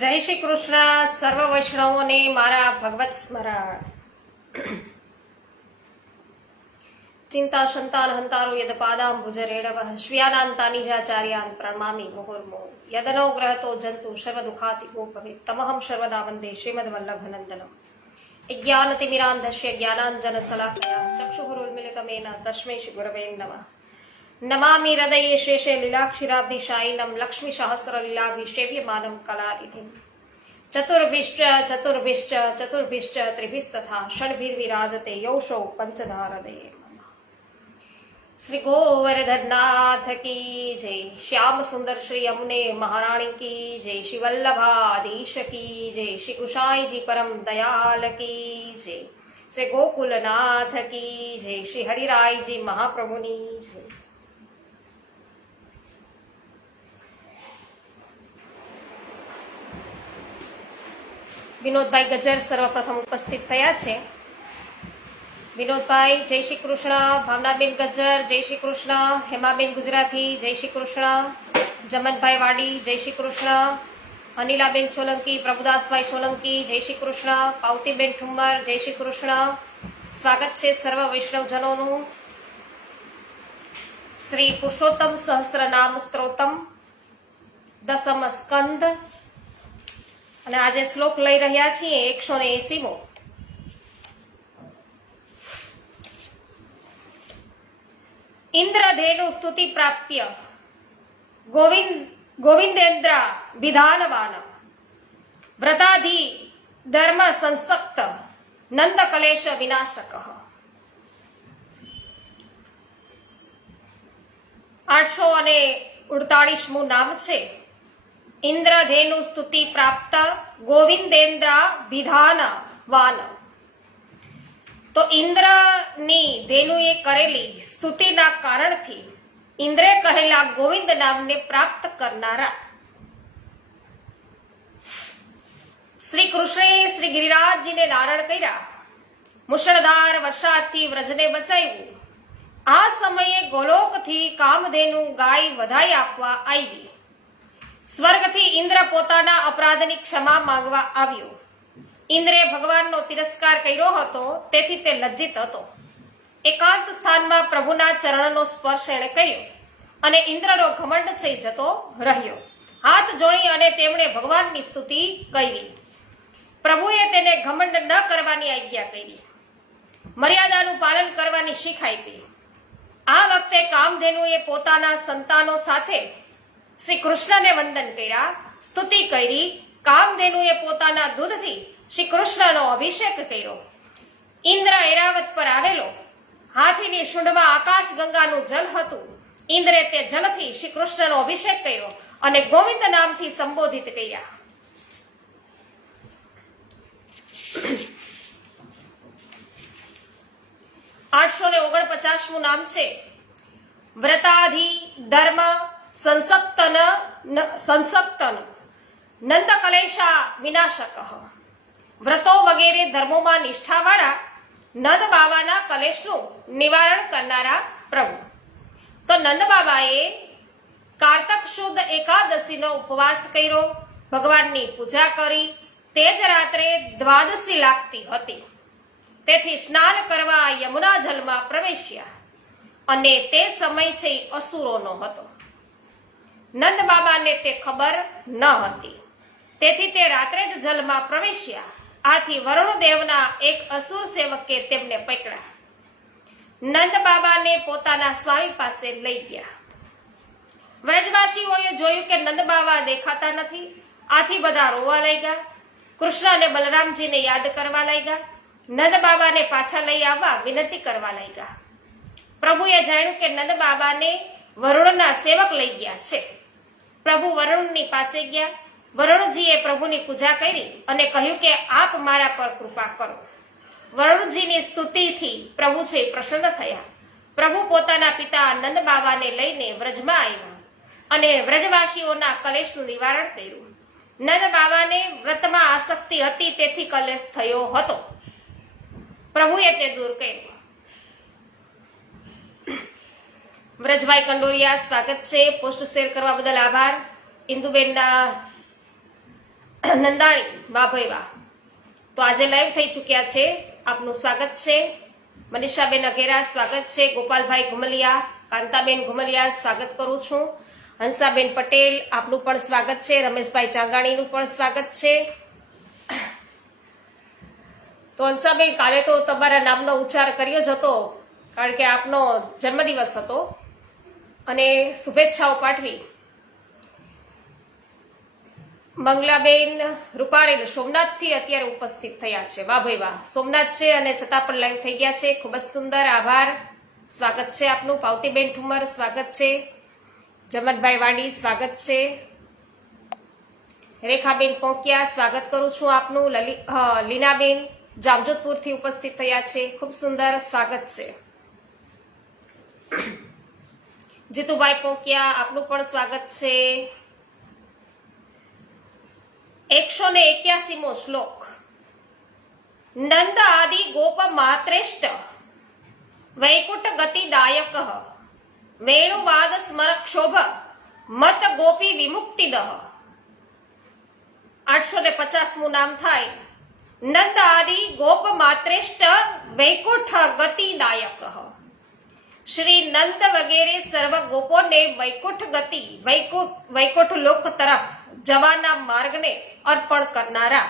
જય શ્રી કૃષ્ણ. સર્વ વૈષ્ણવોને મારા ભગવત સ્મરણ. ચિંતા સંતાન હંતારો યદ પાદાંબુજ રેણવઃ શ્રિયાનાંતાનિજાચાર્યાન પ્રણમામિ મુહુર્મુહુ યદનો ગ્રહતો જંતુ સર્વ દુઃખાતિ ભવેત તમહં સર્વદા વંદે શ્રીમદ્વલ્લભનંદનમ. જ્ઞાનતિમિરાંધસ્ય જ્ઞાનાંજન શલાકયા ચક્ષુરુન્મિલિતમેન તસ્મૈ શ્રી ગુરવે નમઃ. નમામિ હૃદયે શેષે લીલાક્ષીરાબ્ધિશાયિનમ લક્ષ્મી સહસ્ર લીલાભિષેવ્યમાનમ કલાનિધિમ ચતુર્ભિશ્ચ ત્રિભિસ્તથા ષડભિર્વિરાજતે યૌષો પંચધારદયે. શ્રી ગોવર્ધનનાથ કી જય. શ્યામ સુંદર શ્રી યમુને મહારાણી કી જય. શ્રી વલ્લભાધીશ કી જય. શ્રી કુશાઈજી પરમ દયાલ કી જય. શ્રી ગોકુલનાથ કી જય. શ્રી હરિરાયજી મહાપ્રભુની જય. વિનોદભાઈ ગજ્જર સર્વપ્રથમ ઉપસ્થિત થયા છે. વિનોદભાઈ જય શ્રી કૃષ્ણ. ભાવનાબેન ગજ્જર જય શ્રી કૃષ્ણ. હેમાબેન ગુજરાતી જય શ્રી કૃષ્ણ. જમનભાઈ વાડી જય શ્રી કૃષ્ણ. અનિલાબેન સોલંકી, પ્રભુદાસભાઈ સોલંકી જય શ્રી કૃષ્ણ. પાવતીબેન ઠુમ્મર જય શ્રી કૃષ્ણ. સ્વાગત છે સર્વ વૈષ્ણવજનોનું. શ્રી પુરુષોત્તમ સહસ્ત્રનામ સ્ત્રોતમ દસમ સ્કંદ અને આજે શ્લોક લઈ રહ્યા છીએ 180મો. ઇન્દ્રધેનુ સ્તુતિ પ્રાપ્ય ગોવિંદેન્દ્ર વિધાનવાન વ્રતાધિ ધર્મ સંસક્ત નંદ કલેશ વિનાશક. 848મું નામ છે. ઇન્દ્રધેનુ સ્તુતિ પ્રાપ્ત ગોવિંદેન્દ્ર વિધાનવાન. તો ઇન્દ્રની ધેનુએ કરેલી સ્તુતિના કારણથી ઇન્દ્રે કહેલા ગોવિંદ નામને પ્રાપ્ત કરનારા શ્રી કૃષ્ણે શ્રી ગિરિરાજજીને ધારણ કર્યા. મુશળધાર વરસાદથી વ્રજને બચાવ્યું. આ સમયે ગોલોકથી કામધેનુ ગાય વધાઈ આપવા આવી. સ્વર્ગથી ઇન્દ્ર પોતાના અપરાધની ક્ષમા માંગવા આવ્યો. ઇન્દ્રે ભગવાનનો તિરસ્કાર કર્યો હતો, તેથી તે લજ્જિત હતો. એકાંત સ્થાનમાં પ્રભુના ચરણનો સ્પર્શ એણે કર્યો અને ઇન્દ્રનો ઘમંડ થઈ જતો રહ્યો. હાથ જોડી અને તેમણે ભગવાનની સ્તુતિ કરી. પ્રભુએ તેને ઘમંડ ન કરવાની આજ્ઞા કરી. મર્યાદાનું પાલન કરવાની શીખ આપી. આ વખતે કામધેનુએ પોતાના સંતાનો સાથે શ્રી કૃષ્ણને વંદન કર્યા, સ્તુતિ કરી. કામધેનુએ પોતાના દૂધથી શ્રી કૃષ્ણનો અભિષેક કર્યો. ઇન્દ્ર ઐરાવત પર આવેલો. હાથીની શુંઢમાં આકાશ ગંગાનું જલ હતું. ઇન્દ્રે તે જલથી શ્રી કૃષ્ણનો અભિષેક કર્યો અને ગોવિંદ નામથી સંબોધિત કર્યા. (849મું નામ છે. વ્રતાધિ ધર્મ સંસક્તન નંદ કલેશા વિનાશક. વ્રતો વગેરે ધર્મોમાં નિષ્ઠાવાળા નંદ બાબાના કલેશનું નિવારણ કરનારા પ્રભુ. તો નંદ બાબાએ કારતક શુદ્ધ એકાદશીનો ઉપવાસ કર્યો, ભગવાનની પૂજા કરી. તે જ રાત્રે દ્વાદશી લાગતી હતી, તેથી સ્નાન કરવા યમુના જલમાં પ્રવેશ્યા અને તે સમય છે અસુરોનો હતો. નંદ બાબાને તે ખબર ન હતી, તેથી તે રાત્રે જ જલમાં પ્રવેશ્યા. આથી વરુણદેવના એક અસુર સેવકે તેમને પકડ્યા. નંદ બાબાને પોતાના સ્વામી પાસે લઈ ગયા. વ્રજવાસીઓએ જોયું કે નંદ બાબા દેખાતા નથી. આથી બધા રોવા લાગ્યા. કૃષ્ણ અને બલરામજીને યાદ કરવા લાગ્યા. નંદ બાબાને પાછા લઈ આવવા વિનંતી કરવા લાગ્યા. પ્રભુએ જાણ્યું કે નંદ બાબાને વરુણના સેવક લઈ ગયા છે. પ્રભુ વરુણની પાસે ગયા. વરુણજીએ પ્રભુની પૂજા કરી અને કહ્યું કે આપ મારા પર કૃપા કરો. વરુણજીની સ્તુતિથી પ્રભુ છે પ્રસન્ન થયા. પ્રભુ પોતાના પિતા નંદ બાબાને લઈને વ્રજમાં આવ્યા અને વ્રજવાસીઓના કલેશનું નિવારણ કર્યું. નંદ બાબાને વ્રતમાં આસક્તિ હતી, તેથી કલેશ થયો હતો. પ્રભુએ તે દૂર કર્યો. વ્રજભાઈ કંડોરિયા સ્વાગત છે. પોસ્ટ શેર કરવા બદલ આભાર. ઇન્દુબેનના નંદાણી, વાહ ભાઈ વાહ. તો આજે લાઈવ થઈ ચૂક્યા છે, આપનું સ્વાગત છે. મનીષાબેન અઘેરા સ્વાગત છે. ગોપાલભાઈ ઘુમલિયા, કાંતાબેન ઘુમલિયા સ્વાગત કરું છું. હંસાબેન પટેલ આપનું પણ સ્વાગત છે. રમેશભાઈ ચાંગાણીનું પણ સ્વાગત છે. તો હંસાબેન, કાલે તો તમારા નામનો ઉચ્ચાર કર્યો જ હતો કારણ કે આપનો જન્મદિવસ હતો અને શુભેચ્છાઓ પાઠવી. મંગલાબેન રૂપારેલ સોમનાથથી અત્યારે ઉપસ્થિત થયા છે. વાહ ભાઈ વાહ. સોમનાથ છે અને છતાં પણ લાઈવ થઈ ગયા છે. ખૂબ જ સુંદર, આભાર. સ્વાગત છે આપનું. પાવતીબેન ઠુમર સ્વાગત છે. જમનભાઈ વાડી સ્વાગત છે. રેખાબેન પોંકિયા સ્વાગત કરું છું આપનું. લીનાબેન જામજોધપુરથી ઉપસ્થિત થયા છે. ખૂબ સુંદર, સ્વાગત છે. જીતુભાઈ પોંકિયા આપનું પણ સ્વાગત છે. 181મો શ્લોક. નંદ આદિ ગોપ માત્રેષ્ટ વૈકુંઠ ગતિદાયક વેણુવાદ સ્મર ક્ષોભ મત ગોપી વિમુક્તિદ. 850મું નામ થાય. નંદ આદિ ગોપ માત્રેષ્ટ વૈકુંઠ ગતિદાયક. શ્રી નંદ વગેરે સર્વ ગોપોને વૈકુંઠ ગતિ, વૈકુંઠ લોક તરફ જવાના માર્ગને અર્પણ કરનારા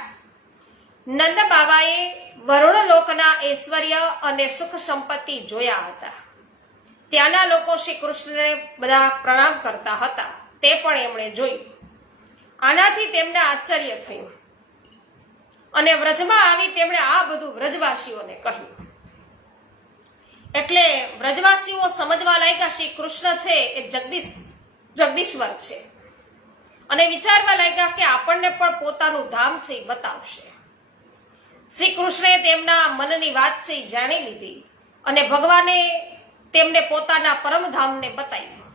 નંદ બાબાએ વરુણ લોકના ઐશ્વર્ય અને સુખ સંપત્તિ જોયા હતા. ત્યાંના લોકો શ્રી કૃષ્ણને બધા પ્રણામ કરતા હતા, તે પણ એમણે જોયું. આનાથી તેમને આશ્ચર્ય થયું અને વ્રજમાં આવી તેમણે આ બધું વ્રજવાસીઓને કહ્યું. એટલે વ્રજવાસીઓ સમજવા લાગ્યા શ્રી કૃષ્ણ છે એ જગદીશ્વર છે અને વિચારવા લાગ્યા કે આપણને પણ પોતાનું ધામ છે એ બતાવશે. શ્રી કૃષ્ણે તેમના મનની વાત છે એ જાણી લીધી અને ભગવાને તેમને પોતાના પરમધામને બતાવ્યું.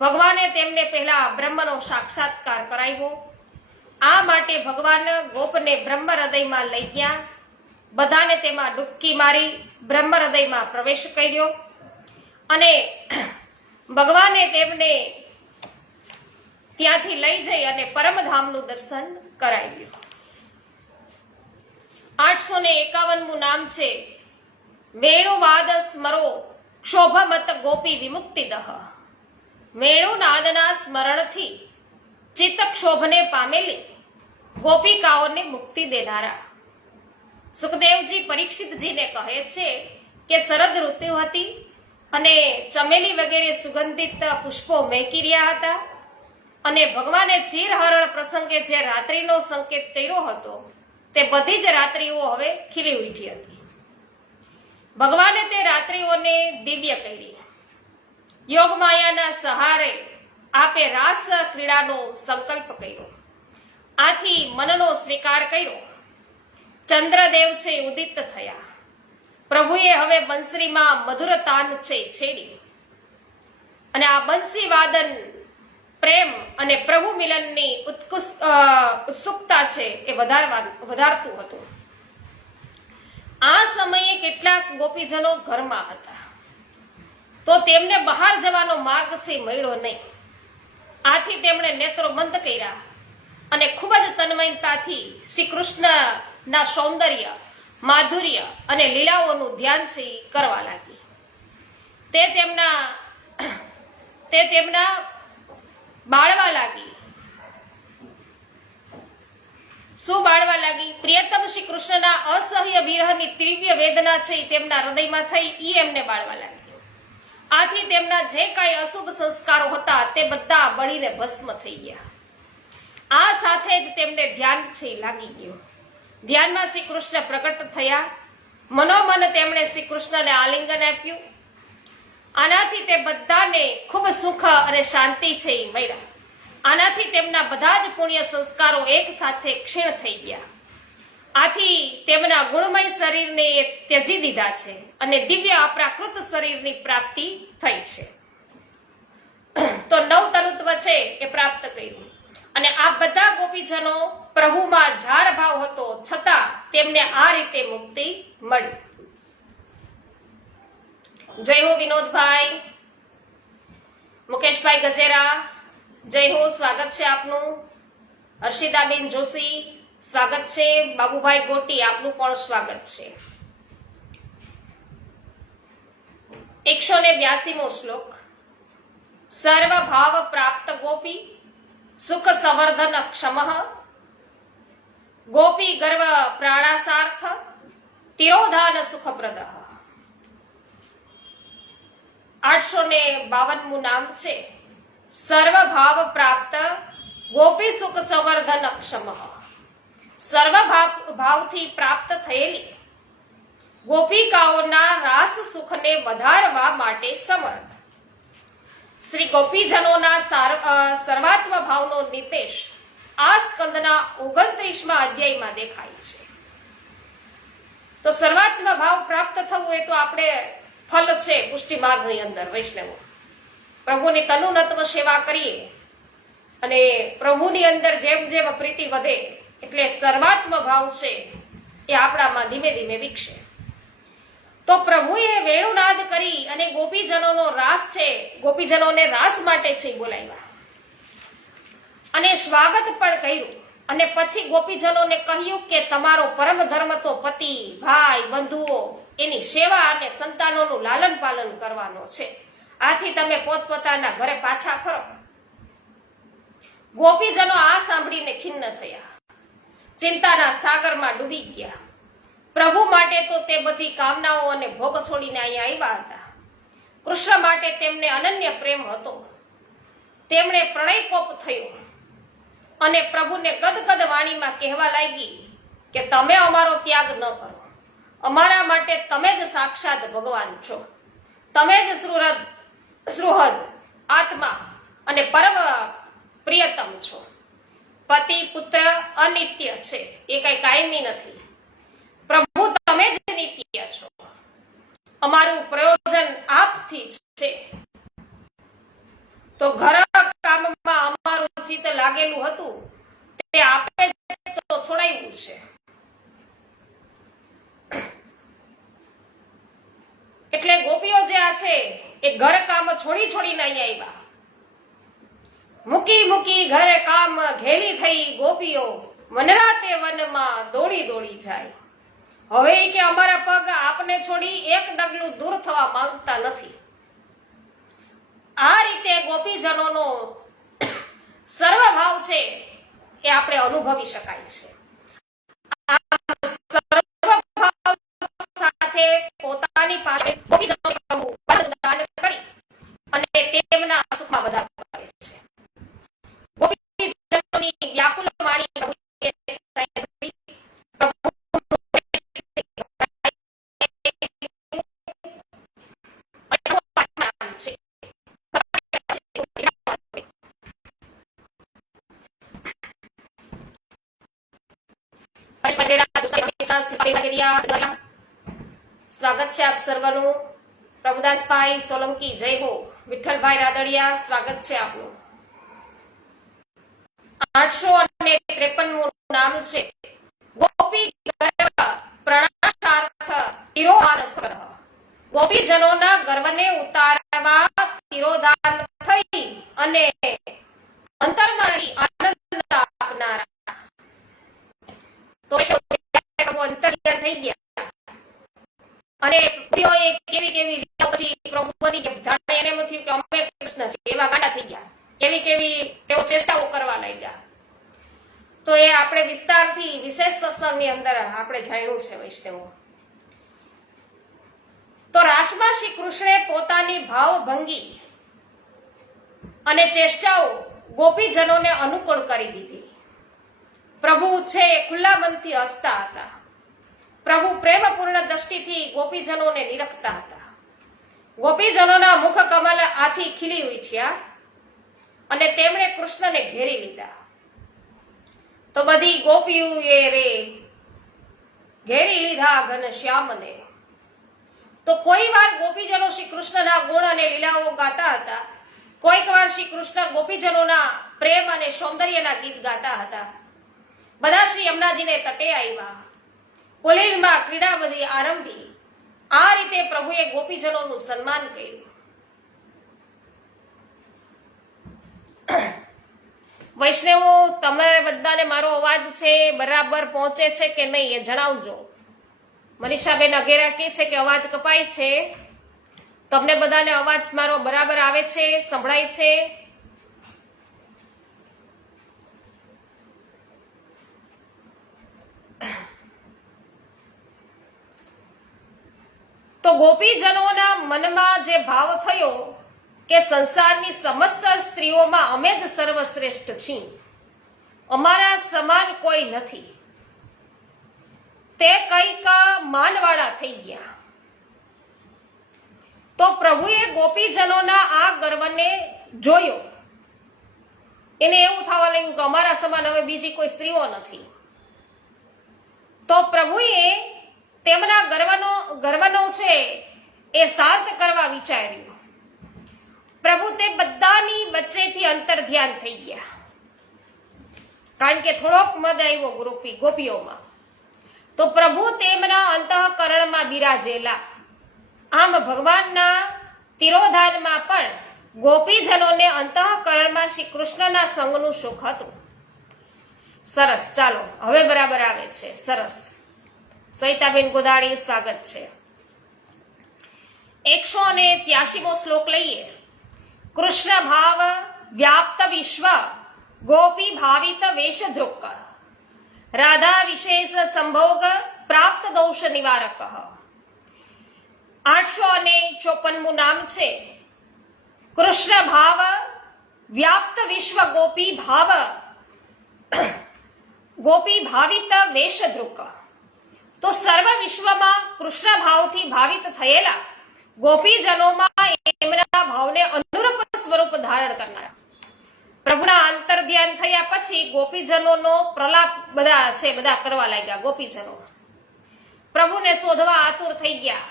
ભગવાને તેમને પહેલા બ્રહ્મનો સાક્ષાત્કાર કરાવ્યો. આ માટે ભગવાન ગોપને બ્રહ્મ હૃદયમાં લઈ ગયા. બધાને તેમાં ડૂબકી મારી બ્રહ્મ હૃદયમાં પ્રવેશ કર્યો અને ભગવાને તેમને ત્યાંથી લઈ જઈ અને પરમધામનું દર્શન કરાવ્યું. 851મું નામ છે વેણુવાદ સ્મરો ક્ષોભમત ગોપી વિમુક્તિદ. વેણુનાદના સ્મરણથી ચિત્ત ક્ષોભને પામેલી ગોપિકાઓને મુક્તિ દેનારા. સુખદેવજી પરીક્ષિતજીને કહે છે કે શરદ ઋતુ હતી અને ચમેલી વગેરે સુગંધિત પુષ્પો મહેકી રહ્યા હતા અને ભગવાને ચીરહરણ પ્રસંગે જે રાત્રિનો સંકેત કર્યો હતો તે બધી જ રાત્રિઓ હવે ખીલી ઉઠી હતી. ભગવાને તે રાત્રિઓને દિવ્ય કરી. યોગમાયાના સહારે આપે રાસ ક્રીડાનો સંકલ્પ કર્યો. આથી મનનો સ્વીકાર કર્યો. ચંદ્રદેવ છે ઉદિત થયા. પ્રભુએ હવે બંસરીમાં મધુર તાન છે છેડી અને આ બંસી વાદન પ્રેમ અને પ્રભુ મિલનની ઉત્સુકતા છે એ વધારતું હતું. આ સમયે કેટલાક ગોપીજનો ઘરમાં હતા તો તેમને બહાર જવાનો માર્ગ છે મળ્યો નહીં. આથી તેમણે નેત્રો બંધ કર્યા અને ખૂબ જ તન્મયતાથી શ્રી કૃષ્ણના સૌંદર્ય, માધુર્ય અને લીલાઓનું ધ્યાન છે કરવા લાગી. તે તેમના બાળવા લાગી. શું બાળવા લાગી? પ્રિયતમ શ્રી કૃષ્ણના અસહ્ય વિરહની તીવ્ર વેદના છે તેમના હૃદયમાં થઈ એ એમને બાળવા લાગી. આથી તેમના જે કાંઈ અશુભ સંસ્કારો હતા તે બધા બળીને ભસ્મ થઈ ગયા. આ સાથે જ તેમને ધ્યાન છે લાગી ગયું. ધ્યાનમાં શ્રી કૃષ્ણ પ્રગટ થયા. મનોમન તેમણે શ્રી કૃષ્ણને આલિંગન આપ્યું. આનાથી તે બધાને ખૂબ સુખ અને શાંતિ છે એ મળ્યા. આનાથી તેમના બધા જ પુણ્ય સંસ્કારો એક સાથે ક્ષીણ થઈ ગયા. આથી તેમના ગુણમય શરીરને ત્યજી દીધા છે અને દિવ્ય અપ્રાકૃત શરીરની પ્રાપ્તિ થઈ છે. તો નવતરુત્વ છે એ પ્રાપ્ત કર્યું અને આ બધા ગોપીજનો પ્રભુમાં જાર ભાવ હતો છતાં તેમને આ રીતે મુક્તિ મળી. જય હો વિનોદભાઈ. મુકેશભાઈ ગજેરા, જય હો, સ્વાગત છે આપનું. હર્ષિતાબેન જોશી સ્વાગત છે. બાબુભાઈ ગોટી આપનું પણ સ્વાગત છે. 182મો શ્લોક. સર્વ ભાવ પ્રાપ્ત ગોપી સુખ સંવર્ધન ક્ષમઃ ગોપી ગર્વ પ્રાણાસાર્થ તિરોધાન સુખપ્રદ. 852મું નામ છે સર્વ ભાવ પ્રાપ્ત ગોપી સુખ સંવર્ધન ક્ષમઃ. સર્વ ભાવથી પ્રાપ્ત થયેલી ગોપિકાઓના રાસ સુખને વધારવા માટે સમર્થ. શ્રી ગોપીજનોના સર્વાત્મ ભાવનો નિર્દેશ આ સ્કંદના 29મા અધ્યાયમાં દેખાય છે. તો સર્વાત્મ ભાવ પ્રાપ્ત થવું એ તો આપણે ફલ છે પુષ્ટિ માર્ગની અંદર. વૈષ્ણવો પ્રભુની તનુનત્વ સેવા કરીએ અને પ્રભુની અંદર જેમ જેમ પ્રીતિ વધે એટલે સર્વાત્મ ભાવ છે એ આપણામાં ધીમે ધીમે વિકસે. તો પ્રભુએ વેણુનાદ કરી અને ગોપીજનોનો રાસ છે, ગોપીજનોને રાસ માટે છે બોલાવ્યા અને સ્વાગત પણ કર્યું. અને પછી ગોપીજનોને કહ્યું કે તમારો પરમ ધર્મ તો પતિ, ભાઈ, બંધુઓ એની સેવા અને સંતાનોનું લાલન પાલન કરવાનો છે. આથી તમે પોતપોતાના ઘરે પાછા ફરો. ગોપીજનો આ સાંભળીને ખિન્ન થયા, ચિંતાના સાગરમાં ડૂબી ગયા. પ્રભુ માટે તો તે બધી કામનાઓ અને ભોગ છોડીને અહીંયા આવ્યા હતા. કૃષ્ણ માટે તેમને અનન્ય પ્રેમ હતો. તેમણે પ્રણયકોપ થયો અને પ્રભુને ગદગદ વાણીમાં કહેવા લાગી કે તમે અમારો ત્યાગ ન કરો. અમારા માટે તમે જ સાક્ષાત ભગવાન છો. તમે જ સુહૃદ આત્મા અને પરમ પ્રિયતમ છો. પતિ પુત્ર અનિત્ય છે, એ કઈ કાયમી નથી. પ્રભુ તમે જ નિત્ય છો. અમારું પ્રયોજન આપથી છે. તો ઘર કામમાં અમારું ચિત્ત લાગેલું હતું તે આપે તો છોડાયું છે. એટલે ગોપીઓ જે આ છે એ ઘર કામ છોડીને અહીંયા આવ્યા. મૂકી મૂકી ઘર કામ ઘેલી થઈ ગોપીઓ વનરાતે વનમાં દોડી જાય. હવે કે અમારા પગ આપને છોડી એક ડગલું દૂર થવા માંગતા નથી. આ રીતે ગોપીજનોનો સર્વભાવ છે એ આપણે અનુભવી શકાય છે. સર્વભાવ સાથે પોતાની પાસે ગોપીજનોને પ્રભુ દાન કરી અને તેમના સુખમાં વધારો કરે છે. ગોપીજનોની વ્યાકુલ વાણી પ્રભુએ સાંભળી. સ્વાગત છે આપ સર્વનું. પ્રભુદાસભાઈ સોલંકી જય હો. વિઠ્ઠલભાઈ રાદડિયા સ્વાગત છે આપનું. 853મું નામ છે ગોપી ગર્વ પ્રણાશાર્થ તિરોધાન સ્પર્ધ. ગોપીજનોના ગર્વને ઉતારવા તિરોધાન થઈ અને અંતરમાં આનંદ આપનારા. તો અંતર્યાન થઈ ગયા અને કેવી રીતો પછી પ્રભુની જાણે એને એમ થયું કે અમે કૃષ્ણ છે એવા ગાડા થઈ ગયા. કેવી તેઓ ચેષ્ટાઓ કરવા લાગ્યા. તો એ આપણે વિસ્તારથી વિશેષ સત્સંગની અંદર આપણે જાણ્યું છે વૈષ્ણવો. તો રાસમાં શ્રી કૃષ્ણે પોતાની ભાવભંગી અને ચેષ્ટાઓ ગોપીજનોને અનુકૂળ કરી દીધી. પ્રભુ છે એ ખુલ્લા મનથી હસતા હતા. પ્રભુ પ્રેમપૂર્ણ દ્રષ્ટિથી ગોપીજનોને નિરખતા હતા. ગોપીજનોના મુખ કમલ આથી ખીલી ઉઠ્યા અને તેમણે કૃષ્ણને ઘેરી લીધા. તો બધી ગોપીઓએ રે ઘેરી લીધા ઘનશ્યામને. તો કોઈ વાર ગોપીજનો શ્રી કૃષ્ણના ગુણ અને લીલાઓ ગાતા હતા. કોઈક વાર શ્રી કૃષ્ણ ગોપીજનોના પ્રેમ અને સૌંદર્યના ગીત ગાતા હતા. બધા શ્રી યમુનાજીને તટે આવ્યા. પુલીનમાં ક્રીડા બધી આરંભી. આ રીતે પ્રભુએ ગોપીજનોનું સન્માન કર્યું. વૈષ્ણવો, તમે બધાને મારો અવાજ છે બરાબર પહોંચે છે કે નહીં એ જણાવજો. મનીષાબેન અઘેરા કહે છે કે અવાજ કપાય છે. તમને બધાને અવાજ મારો બરાબર આવે છે, સંભળાય છે? તો ગોપીજનોના મનમાં જે ભાવ થયો કે સંસારની સમસ્ત સ્ત્રીઓમાં અમે જ સર્વશ્રેષ્ઠ છીએ, અમારા સમાન કોઈ નથી, તે કંઈક માનવાળા થઈ ગયા. તો પ્રભુએ ગોપીજનોના આ ગર્વને જોયો. એને એવું થવા લાગ્યું કે અમારા સમાન હવે બીજી કોઈ સ્ત્રીઓ નથી. તો પ્રભુએ તેમના ગર્વનો છે એ શાંત કરવા વિચાર્યું. પ્રભુ તે બધાની વચ્ચેથી અંતર ધ્યાન થઈ ગયા, કારણ કે થોડોક મદ આવ્યો ગોપીઓમાં. તો પ્રભુ તેમના અંતઃકરણમાં બિરાજેલા. આમ ભગવાનના તિરોધાનમાં પણ ગોપીજનોને અંતઃકરણમાં શ્રી કૃષ્ણના સંગનું સુખ હતું. સરસ, ચાલો હવે બરાબર આવે છે. સરસ, સવિતાબેન ગોદાડી સ્વાગત છે. 183મો શ્લોક લઈએ. કૃષ્ણ ભાવ વ્યાપ્ત વિશ્વ ગોપી ભાવિત વેશધૃક રાધા વિશેષ સંભોગ પ્રાપ્ત દોષ નિવારક. 854મું નામ છે કૃષ્ણ ભાવ વ્યાપ્ત વિશ્વ ગોપી ભાવિત વેશધૃક. તો સર્વ વિશ્વમાં કૃષ્ણ ભાવથી ભાવિત થયેલા ગોપીજનોમાં એમના ભાવને અનુરૂપ સ્વરૂપ ધારણ કરનારા. પ્રભુના અંતર ધ્યાન થયા પછી ગોપીજનોનો પ્રલાપ બધા કરવા લાગ્યા. ગોપીજનો પ્રભુને શોધવા આતુર થઈ ગયા.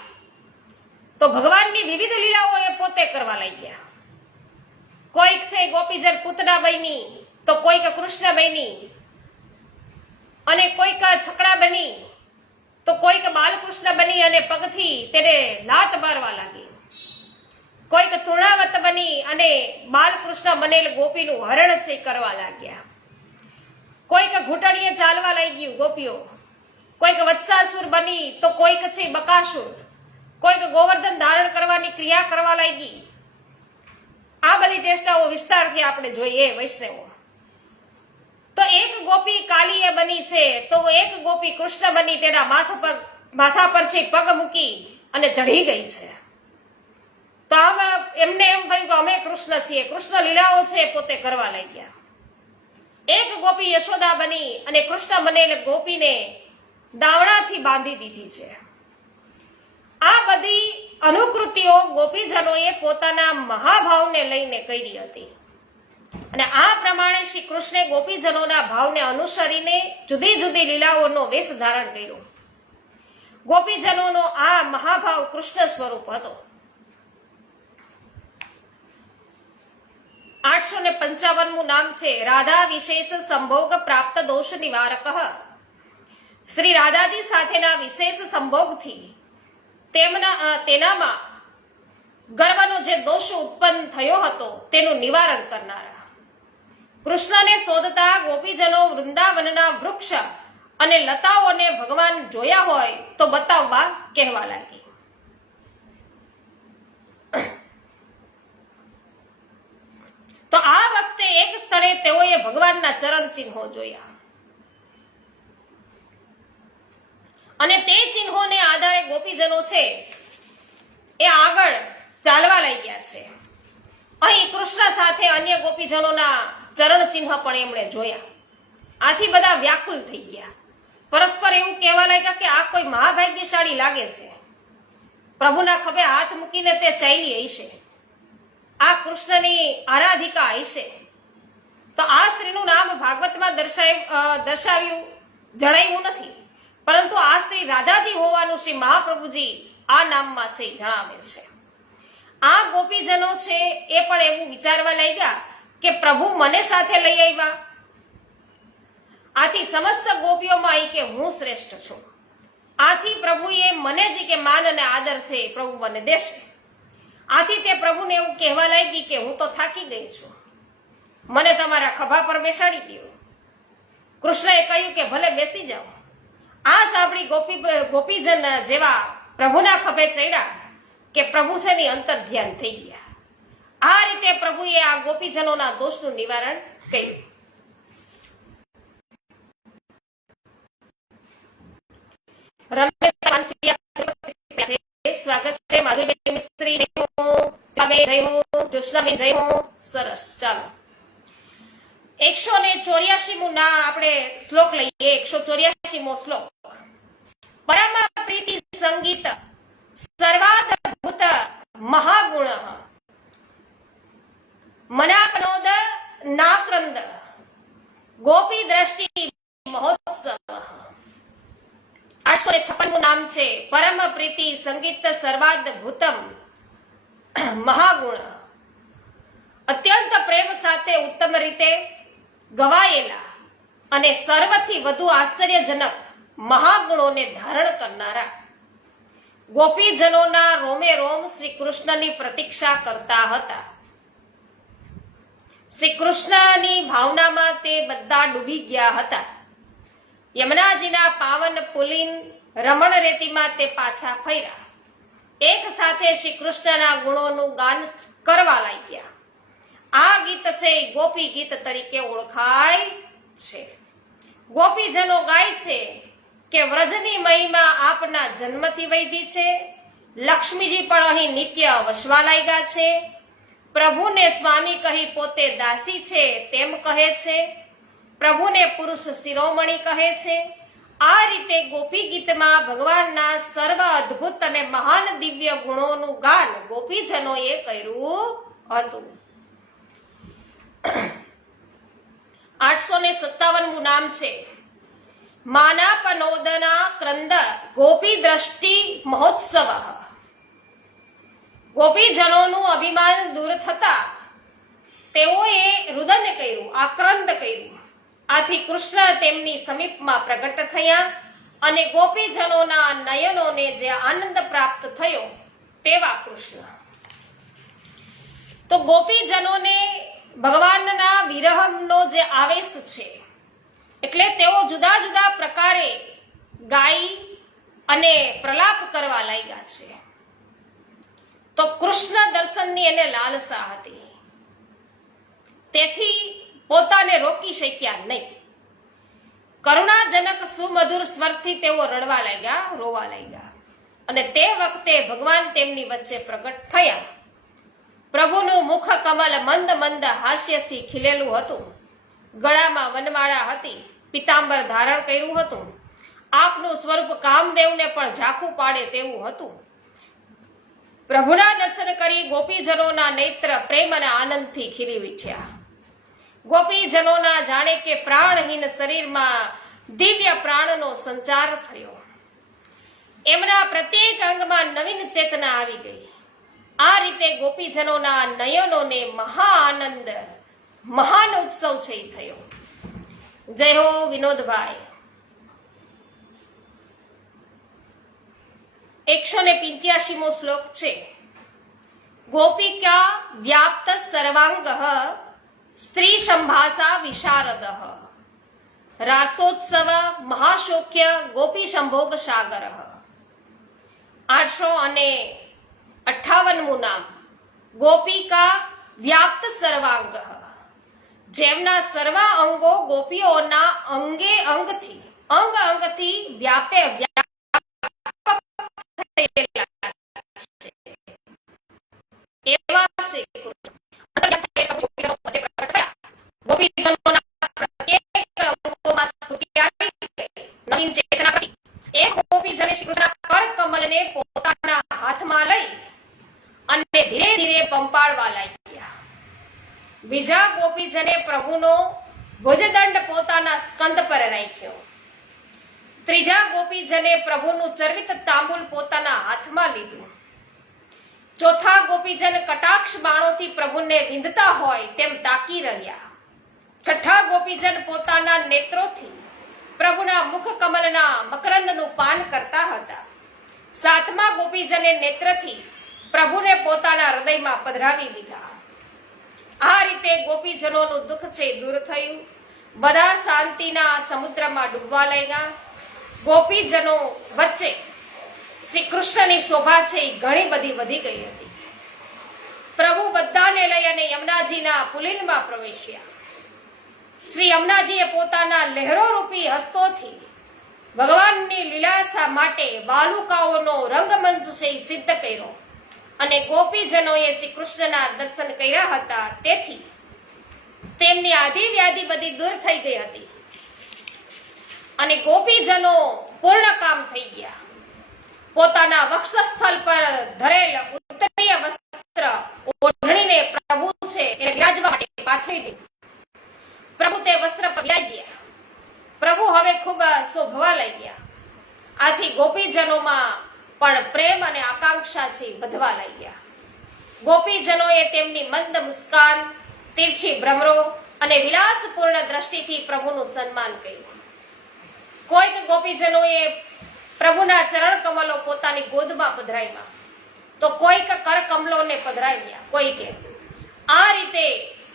તો ભગવાનની વિવિધ લીલાઓ એ પોતે કરવા લાગ્યા. કોઈક છે ગોપીજન પૂતના બની, તો કોઈક કૃષ્ણ બની, અને કોઈક છકડા બની, તો કોઈક બાલકૃષ્ણ બની અને પગથી તેને લાત મારવા લાગી. કોઈક તૃણાવત બની અને બાલકૃષ્ણ બનેલ ગોપીનું હરણ છે કરવા લાગ્યા. કોઈક ઘૂંટણીએ ચાલવા લાગ્યું ગોપીઓ. કોઈક વત્સાસુર બની, તો કોઈક છે બકાસુર. કોઈક ગોવર્ધન ધારણ કરવાની ક્રિયા કરવા લાગી. આ બધી ચેષ્ટાઓ વિસ્તારથી આપણે જોઈએ વૈષ્ણવો. તો એક ગોપી કાલીએ બની છે, તો એક ગોપી કૃષ્ણ બની તેના માથા પર છે પગ મૂકી અને ચઢી ગઈ છે. તો આમ એમને એમ થયું કે અમે કૃષ્ણ છીએ. કૃષ્ણ લીલાઓ છે પોતે કરવા લાગ્યા. એક ગોપી યશોદા બની અને કૃષ્ણ બનેલ ગોપીને દાવડાથી બાંધી દીધી છે. આ બધી અનુકૃતિઓ ગોપીજનોએ પોતાના મહાભાવને લઈને કરી હતી. અને આ પ્રમાણે શ્રી કૃષ્ણે ગોપીજનોના ભાવને અનુસરીને જુદી જુદી લીલાઓનો વેશ ધારણ કર્યો. ગોપીજનોનો આ મહાભાવ કૃષ્ણ સ્વરૂપ હતો. 855મું નામ છે રાધા વિશેષ સંભોગ પ્રાપ્ત દોષ નિવારક. શ્રી રાધાજી સાથેના વિશેષ સંભોગથી તેનામાં ગર્વનો જે દોષ ઉત્પન્ન થયો હતો તેનું નિવારણ કરનારા. કૃષ્ણને શોધતા ગોપીજનો વૃંદાવનના વૃક્ષ અને લતાઓને ભગવાન જોયા હોય તો બતાવવા કહેવા લાગી. તો આ વખતે એક સ્થળે તેઓએ ભગવાનના ચરણ ચિહ્નો જોયા અને તે ચિહ્નોને આધારે ગોપીજનો છે એ આગળ ચાલવા લાગ્યા છે. અહીં કૃષ્ણ સાથે અન્ય ગોપીજનોના ચરણ ચિહ્ન પણ એમણે જોયા. આથી બધા વ્યાકુલ થઈ ગયા. પરસ્પર એવું કહેવા લાગ્યા કે આ કોઈ મહાભાગ્યશાળી લાગે છે. પ્રભુના ખભે હાથ મૂકીને તે ચાલી હશે. આ કૃષ્ણની આરાધિકા હશે. તો આ સ્ત્રીનું નામ ભાગવતમાં જણાવ્યું નથી, પરંતુ આ સ્ત્રી રાધાજી હોવાનું શ્રી મહાપ્રભુજી આ નામમાં છે જણાવે છે. આ ગોપીજનો છે એ પણ એવું વિચારવા લાગ્યા કે પ્રભુ મને સાથે લઈ આવ્યા. આથી સમસ્ત ગોપીઓમાં કે હું શ્રેષ્ઠ છું. આથી પ્રભુએ મને જ કે માન અને આદર છે પ્રભુ મને દેશે. આથી તે પ્રભુને એવું કહેવા લાગી કે હું તો થાકી ગઈ છું. મને તમારા ખભા પર બેસાડી દો. કૃષ્ણએ કહ્યું કે ભલે બેસી જાઓ. આ સાંભળી ગોપીજન જેવા પ્રભુના ખભે ચડ્યા કે પ્રભુ છે ની અંતર ધ્યાન થઈ ગયા. આ રીતે પ્રભુએ આ ગોપીજનોના દોષનું નિવારણ કર્યું. સ્વાગત છે. માધુરીબેન મિસ્ત્રી જય હો, સામે જય હો, જોશનાબેન જય હો. સરસ. ચાલો 184મો ના આપણે શ્લોક લઈએ. 184મો શ્લોક. પરમ પ્રીતિ સંગીત સર્વાદભૂત મહાગુણ મનાકનોદ નાક્રંદ ગોપી દ્રષ્ટિ મહોત્સવ. 856મું નામ છે પરમ પ્રીતિ સંગીત સર્વાદભૂતમ મહાગુણ. અત્યંત પ્રેમ સાથે ઉત્તમ રીતે ગવાયેલા અને સર્વથી વધુ આશ્ચર્યજનક મહાગુણોને ધારણ કરનારા ગોપીજનોના રોમે રોમ શ્રી કૃષ્ણની પ્રતીક્ષા કરતા હતા. શ્રી કૃષ્ણની ભાવનામાં તે બધા ડૂબી ગયા હતા. યમુનાજીના પાવન પુલીન રમણ રેતીમાં તે પાછા ફર્યા. એક સાથે શ્રી કૃષ્ણના ગુણોનું ગાન કરવા લાગ્યા. આ ગીત છે ગોપી ગીત તરીકે ઓળખાય છે. ગોપીજનો ગાય છે કે વ્રજની મહિમા આપના જન્મથી વૈધી છે. લક્ષ્મીજી પણ અહીં નિત્ય વસવા લાગ્યા છે. પ્રભુને સ્વામી કહી પોતે દાસી છે તેમ કહે છે. પ્રભુને પુરુષ શિરોમણી કહે છે. આ રીતે ગોપી ગીતમાં ભગવાનના સર્વ અદ્ભુત અને મહાન દિવ્ય ગુણોનું ગાન ગોપીજનોએ કર્યું હતું. 857મું નામ છે માનાપનોદના ક્રંદ ગોપી દ્રષ્ટિ મહોત્સવ. ગોપીજનોનું અભિમાન દૂર થતા તેઓએ રુદન કર્યું, આક્રંદ કર્યું. આથી કૃષ્ણ તેમની સમીપમાં પ્રગટ થયા અને ગોપીજનોના નયનોને જે આનંદ પ્રાપ્ત થયો તેવા કૃષ્ણ. તો ગોપીજનોને ભગવાનના વિરહનો જે આવેશ છે એટલે તેઓ જુદા જુદા પ્રકારે ગાઈ અને પ્રલાપ કરવા લાગ્યા છે. તો કૃષ્ણ દર્શનની એને લાલસા હતી. તેથી પોતાને રોકી શક્યા નહીં. કરુણાજનક સુમધુર સ્વરથી તેઓ રડવા લાગ્યા, રોવા લાગ્યા. અને તે વખતે ભગવાન તેમની વચ્ચે પ્રગટ થયા. પ્રભુનું મુખ કમલ મંદ મંદ હાસ્યથી ખીલેલું હતું. ગળામાં વનમાળા હતી. પિતાંબર ધારણ કર્યું હતું. આપનું સ્વરૂપ કામદેવને પણ ઝાંખું પાડે તેવું હતું. પ્રભુના દર્શન કરી ગોપીજનોના નેત્ર પ્રેમ અને આનંદથી ખીલી ઉઠ્યા. ગોપીજનોના જાણે કે પ્રાણહીન શરીરમાં દિવ્ય પ્રાણનો સંચાર થયો. એમના પ્રત્યેક અંગમાં નવીન ચેતના આવી ગઈ. આ રીતે ગોપીજનોના નયનોને મહા આનંદ, મહાન ઉત્સવ છે થયો. જય હો વિનોદભાઈ. 185મો શ્લોક છે ગોપિકા વ્યાપ્ત સર્વાંગ સ્ત્રી સંભાષા વિશારદ રાસોત્સવ મહાશોક્ય ગોપી સંભોગ સાગર. 858મું નામ ગોપિકા વ્યાપ્ત સર્વાંગ. જેમના સર્વ અંગો ગોપીઓના અંગે અંગથી વ્યાપે એવા શ્રી ગોપીજનોના પ્રત્યેક અંગોમાં સ્ફૂર્તિ આવી ગઈ. નવીન ચેતના પ્રતિ એક ગોપીજને શ્રી કૃષ્ણના કર કમલને પોતાના હાથમાં લઈ અને ધીરે ધીરે પંપાળવા લાગ્યા. બીજા ગોપીજને પ્રભુનો ભુજદંડ પોતાના સ્કંદ પર રાખ્યો. ત્રીજા ગોપીજને પ્રભુનું ચર્વિત તાંબુલ પોતાના હાથમાં લીધું. ચોથા ગોપીજન કટાક્ષ બાણોથી પ્રભુને વિંધતા હોય તેમ તાકી રહ્યા. છઠ્ઠા ગોપીજન પોતાના નેત્રોથી પ્રભુના મુખ કમલના મકરંદનું પાન કરતા હતા. સાતમા ગોપીજને નેત્રથી પ્રભુને પોતાના હૃદયમાં પધરાવી લીધા. આ રીતે ગોપીજનોનું દુઃખ છે દૂર થયું. બધા શાંતિના સમુદ્રમાં ડૂબવા લાગ્યા. ગોપીજનો વચ્ચે શ્રી કૃષ્ણની શોભા છે એ ઘણી બધી વધી ગઈ હતી. પ્રભુ બધાને લઈ અને યમુનાજીના પુલિનમાં પ્રવેશ્યા. શ્રી યમુનાજીએ પોતાના લહેરો રૂપી હસ્તોથી ભગવાનની લીલાસા માટે બાલુકાઓનો રંગમંચ છે એ સિદ્ધ કર્યો અને ગોપીજનોએ શ્રી કૃષ્ણના દર્શન કર્યા હતા. તેથી તેમની આદિ વ્યાધિ બધી દૂર થઈ ગઈ હતી અને ગોપીજનો પૂર્ણ કામ થઈ ગયા. પોતાના વક્ષસ્થળ પર ધરેલ ઉત્તરીય વસ્ત્ર ઓઢણીને પ્રભુ છે એને બિરાજવા માટે પાથરી દીધું. પ્રભુ તે વસ્ત્ર પર બિરાજ્યા. પ્રભુ હવે ખૂબ શોભવા લાગ્યા. આથી ગોપીજનોમાં પણ પ્રેમ અને આકાંક્ષા છે વધવા લાગ્યા. ગોપીજનોએ તેમની મંદ મુસ્કાન, તિરછી ભ્રમરો અને વિલાસપૂર્ણ દ્રષ્ટિથી પ્રભુનું સન્માન કર્યું. કોઈક ગોપીજનોએ પ્રભુના ચરણ કમલો પોતાની ગોદમાં પધરાવ્યા તો કોઈક કર કમલોને પધરાવ્યા કોઈકે. આ રીતે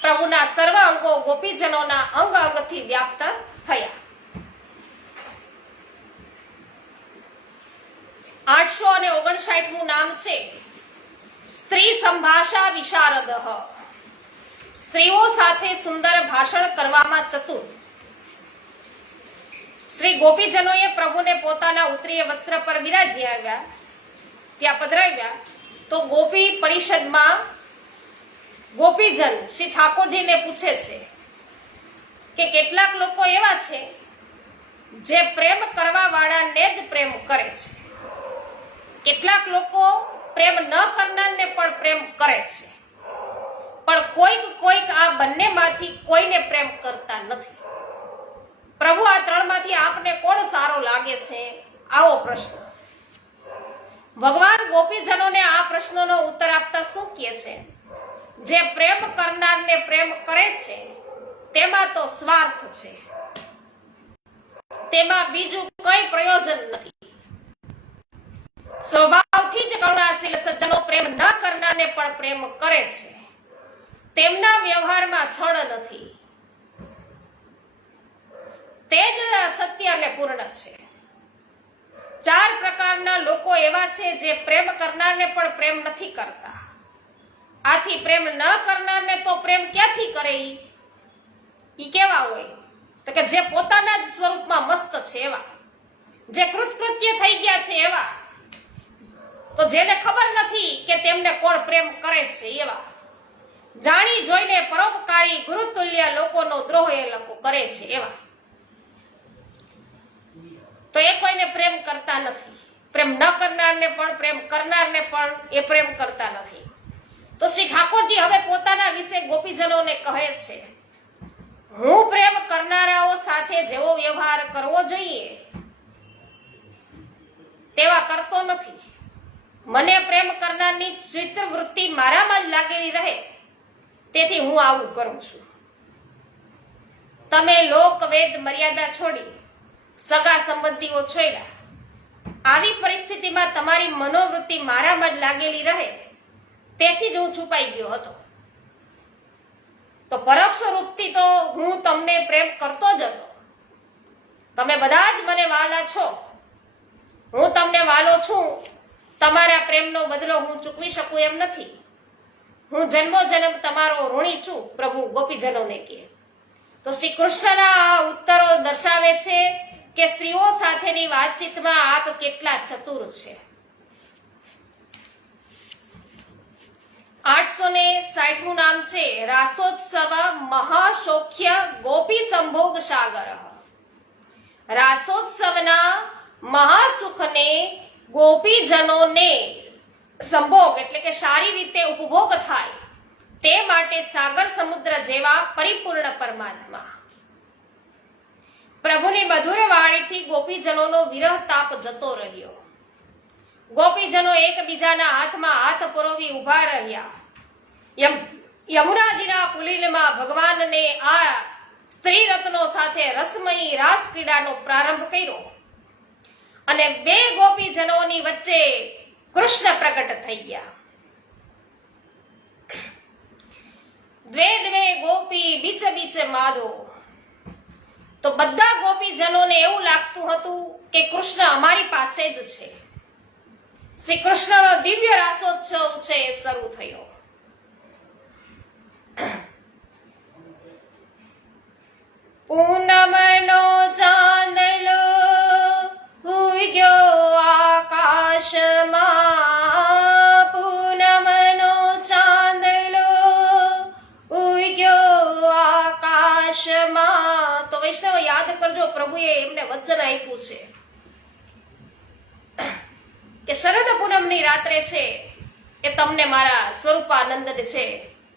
પ્રભુના સર્વ અંગો ગોપીજનોના અંગ અંગથી વ્યાપ્ત થયા. 859મું નામ છે સ્ત્રી સંભાષા વિશારદઃ. સ્ત્રીઓ સાથે સુંદર ભાષણ કરવામાં ચતુર. શ્રી ગોપીજનોએ પ્રભુને પોતાના ઉત્તરીય વસ્ત્ર પર બિરાજ્યા ત્યાં પધરાવ્યા તો ગોપી પરિષદમાં ગોપીજન શ્રી ઠાકોરજીને પૂછે છે કે કેટલાક લોકો એવા છે જે પ્રેમ કરવા વાળાને જ પ્રેમ કરે છે, કેટલાક લોકો પ્રેમ ન કરનારને પણ પ્રેમ કરે છે, પણ કોઈક આ બંનેમાંથી કોઈને પ્રેમ કરતા નથી. પ્રભુ આ ત્રણમાંથી આપને કોણ સારો લાગે છે? આવો પ્રશ્ન. ભગવાન ગોપીજનોને આ પ્રશ્નનો ઉત્તર આપતા શું કહે છે? જે પ્રેમ કરનારને પ્રેમ કરે છે તેમાં તો સ્વાર્થ છે, તેમાં બીજું કઈ પ્રયોજન નથી. સ્વભાવથી જ કરુણાશીલ સજ્જનો પ્રેમ ન કરનારને પણ પ્રેમ કરે છે. તેમના વ્યવહારમાં છળ નથી. તે જ સત્ય અને પૂર્ણ છે. 4 પ્રકારના લોકો એવા છે જે પ્રેમ કરનારને પણ પ્રેમ નથી કરતા. આથી પ્રેમ ન કરનારને તો પ્રેમ ક્યાંથી કરે? ઈ કેવા હોય તો કે જે પોતાના જ સ્વરૂપમાં મસ્ત છે એવા, જે કૃતકૃત્ય થઈ ગયા છે એવા, તો જેને ખબર નથી કે તેમને કોણ પ્રેમ કરે છે એવા, જાણી જોઈને પરોપકારી ગુરુતુલ્ય લોકોનો દ્રોહ એ લોકો કરે છે એવા, તો એ કોઈને પ્રેમ કરતા નથી. પ્રેમ ન કરનારને પણ પ્રેમ કરનારને પણ એ પ્રેમ કરતા નથી. તો શ્રી ઠાકોરજી હવે પોતાના વિશે ગોપીજનોને કહે છે, હું પ્રેમ કરનારાઓ સાથે જેવો વ્યવહાર કરવો જોઈએ તેવા કરતો નથી. મને પ્રેમ કરનારની ચિત્ર વૃત્તિ મારામાં જ લાગેલી રહે તેથી હું આવું કરું છું. તમે લોકવેદ મર્યાદા છોડી સગા સંબંધીઓ છોડ્યા. આવી પરિસ્થિતિમાં તમારી મનોવૃત્તિ મારામાં જ લાગેલી રહે તેથી જ હું છુપાઈ ગયો હતો. તો પરોક્ષ રૂપથી તો હું તમને પ્રેમ કરતો જ હતો. તમે બધા જ મને વાલા છો. હું તમને વાલો છું. તમારા પ્રેમનો બદલો હું ચૂકવી શકું એમ નથી. હું જન્મો જન્મ તમારો ઋણી છું, પ્રભુ ગોપીજનોને કહે. તો શ્રી કૃષ્ણના આ ઉત્તરો દર્શાવે છે કે સ્ત્રીઓ સાથેની વાતચીતમાં આપ કેટલા ચતુર છે. 860મું નામ છે રાસોત્સવ મહાશોખ્ય ગોપી સંભોગ સાગર. રાસોત્સવના મહાસુખને ગોપીજનોને સંભોગ એટલે કે સારી રીતે ઉપભોગ થાય તે માટે સાગર સમુદ્ર જેવા પરિપૂર્ણ પરમાત્મા. પ્રભુની મધુર વાણીથી ગોપીજનોનો વિરહ તાપ જતો રહ્યો. ગોપીજનો એકબીજાના હાથમાં હાથ પરોવી ઉભા રહ્યા. યમુનાજીના પુલિનમાં ભગવાનને આ સ્ત્રી રત્નો સાથે રસમયી રાસ ક્રીડાનો પ્રારંભ કર્યો અને 2 ગોપીજનોની વચ્ચે કૃષ્ણ પ્રગટ થઈ ગયા. દ્વે દ્વે ગોપી બીચ બીચ માધો. તો બધા ગોપીજનોને એવું લાગતું હતું કે કૃષ્ણ અમારી પાસે જ છે. શ્રી કૃષ્ણનો દિવ્ય રાસોત્સવ છે એ શરૂ થયો. પૂનમનો ચાંદલો ઉગ્યો આકાશમાં, પૂનમનો ચાંદલો ઉગ્યો આકાશમાં. તો વૈષ્ણવ યાદ કરજો, પ્રભુએ એમને વચન આપ્યું છે કે શરદ પૂનમની રાત્રે છે એ તમને મારા સ્વરૂપાનંદ છે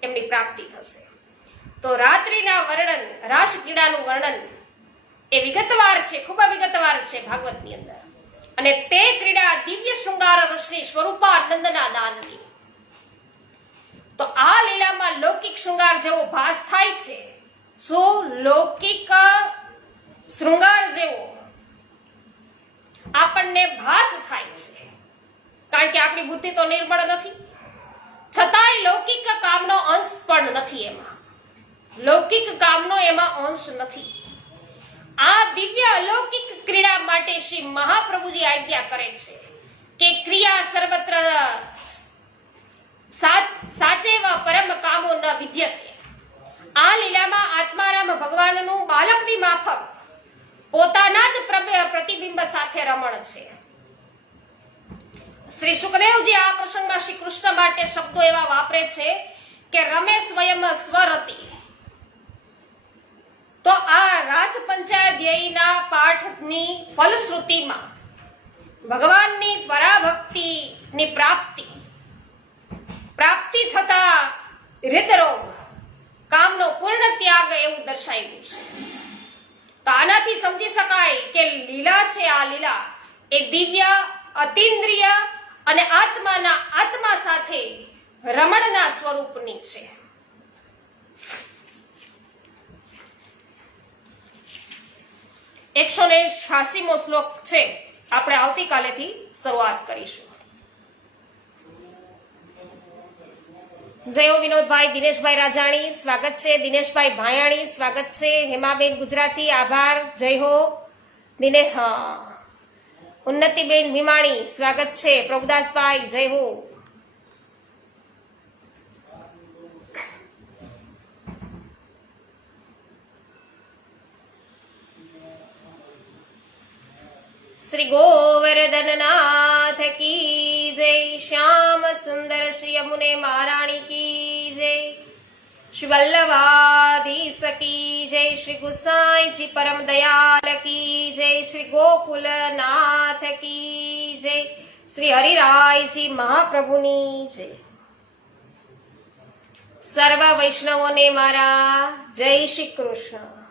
એમની પ્રાપ્તિ થશે. તો રાત્રિના વર્ણન, રાસ ક્રીડાનું વર્ણન એ વિગતવાર છે, ખૂબ વિગતવાર છે ભાગવતની અંદર. અને તે ક્રીડા દિવ્ય શૃંગાર રસની સ્વરૂપાનંદના દાનની. તો આ લીલામાં લૌકિક શૃંગાર જેવો ભાસ થાય છે. શું? લૌકિક શૃંગાર જેવો આપણને ભાસ થાય છે, કારણ કે આપણી બુદ્ધિ તો નિર્બળ નથી, છતાંય લૌકિક કામનો અંશ પણ નથી એમાં. લૌકિક કામનો એમાં અંશ નથી. આ દિવ્ય અલૌકિક ક્રીડા માટે શ્રી મહાપ્રભુજી આજ્ઞા કરે છે કે ક્રિયા સર્વત્ર સાચેવ પરમ કામો ન વિદ્યતે. આ લીલામાં આત્મારામ ભગવાનનું બાલકની માફક પોતાના જ પ્રતિબિંબ સાથે રમણ છે. શ્રી સુખદેવજી આ પ્રસંગમાં શ્રી કૃષ્ણ માટે શબ્દો એવા વાપરે છે કે રમે સ્વયં સ્વરતી. તો આ રાસ પંચાધ્યાયીના પાઠની ફલશ્રુતિમાં ભગવાનની પરાભક્તિની પ્રાપ્તિ થતા હૃદરોગ, કામનો પૂર્ણ ત્યાગ એવું દર્શાવ્યું છે. તો આનાથી સમજી શકાય કે લીલા છે, આ લીલા એ દિવ્ય, અતિન્દ્રિય અને આત્મા સાથે રમણના સ્વરૂપની છે. એકસો 86મો શ્લોક છે, આપણે આવતીકાલેથી શરૂઆત કરીશું. જય હો વિનોદભાઈ, દિનેશભાઈ રાજાણી સ્વાગત છે, દિનેશભાઈ ભાયાણી સ્વાગત છે, હેમાબેન ગુજરાતી આભાર, જય હો દિનેશ. ઉન્નતિબેન ભીમાણી સ્વાગત છે, પ્રભુદાસભાઈ જય હો. શ્રી ગોવર્ધન નાથ કી જય, શ્યામ સુંદર શ્રી યમુને મહારાણી કી જય, શ્રી વલ્લભાધીશ કી જય, શ્રી ગુસાઈજી પરમ દયાલ કી જય, શ્રી ગોકુલનાથ કી જય, શ્રી હરિરાયજી મહાપ્રભુની જય. સર્વ વૈષ્ણવોને મારા જય શ્રી કૃષ્ણ.